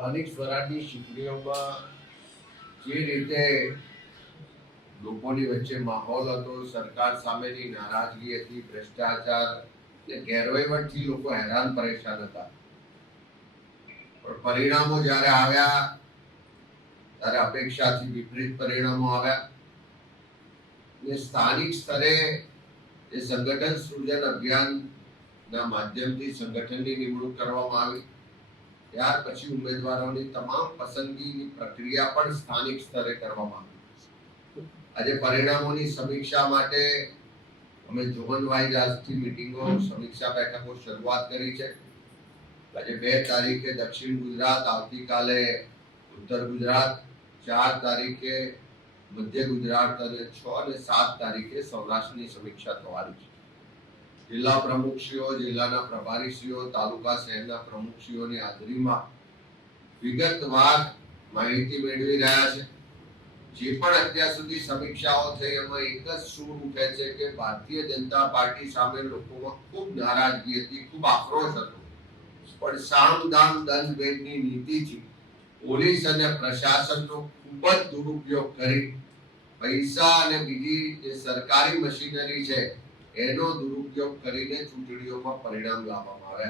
સ્થાનિક સ્વરાજની ચૂંટણીઓમાં જે રીતે લોકોની વચ્ચે માહોલ હતો, સરકાર સામેની નારાજગી હતી, ભ્રષ્ટાચાર અને ગેરવહીવટથી લોકો હેરાન પરેશાન હતા. પણ પરિણામો જ્યારે આવ્યા ત્યારે અપેક્ષાથી વિપરીત પરિણામો આવ્યા. ને સ્થાનિક સ્તરે એ સંગઠન સૃજન અભિયાનના માધ્યમથી સંગઠનની નિમણૂક કરવામાં આવી. ત્યાર પછી ઉમેદવારોની તમામ પસંદગીની પ્રક્રિયા પણ સ્થાનિક સ્તરે કરવામાં આવી. આજે પરિણામોની સમીક્ષા માટે અમે ઝોન વાઇઝ આજથી મીટિંગો, સમીક્ષા બેઠકો શરૂઆત કરી છે. આજે 2 તારીખે દક્ષિણ ગુજરાત, આવતીકાલે ઉત્તર ગુજરાત, 4 તારીખે મધ્ય ગુજરાત અને 6 અને 7 તારીખે સૌરાષ્ટ્રની સમીક્ષા થવાની છે. જિલ્લા પ્રમુખશ્રીઓ, જિલ્લાના પ્રભારીશ્રીઓ, તાલુકા શહેરના પ્રમુખશ્રીઓની હાજરીમાં વિગતવાર માહિતી મેળવી રહ્યા છે. જે પણ અત્યાર સુધી સમીક્ષાઓ થઈ એમાં એક જ સૂર ઉઠે છે કે ભારતીય જનતા પાર્ટી સામે લોકોમાં ખૂબ નારાજગી હતી, ખૂબ આક્રોશ હતો. પણ સામ દામ દંડ ભેદની નીતિથી પોલીસ અને પ્રશાસનનો ખૂબ જ દુરુપયોગ કરી પૈસા અને બીજી જે સરકારી મશીનરી છે એનો દુરુપયોગ કરીને ચૂંટણીઓમાં પરિણામ લાવવામાં આવ્યા.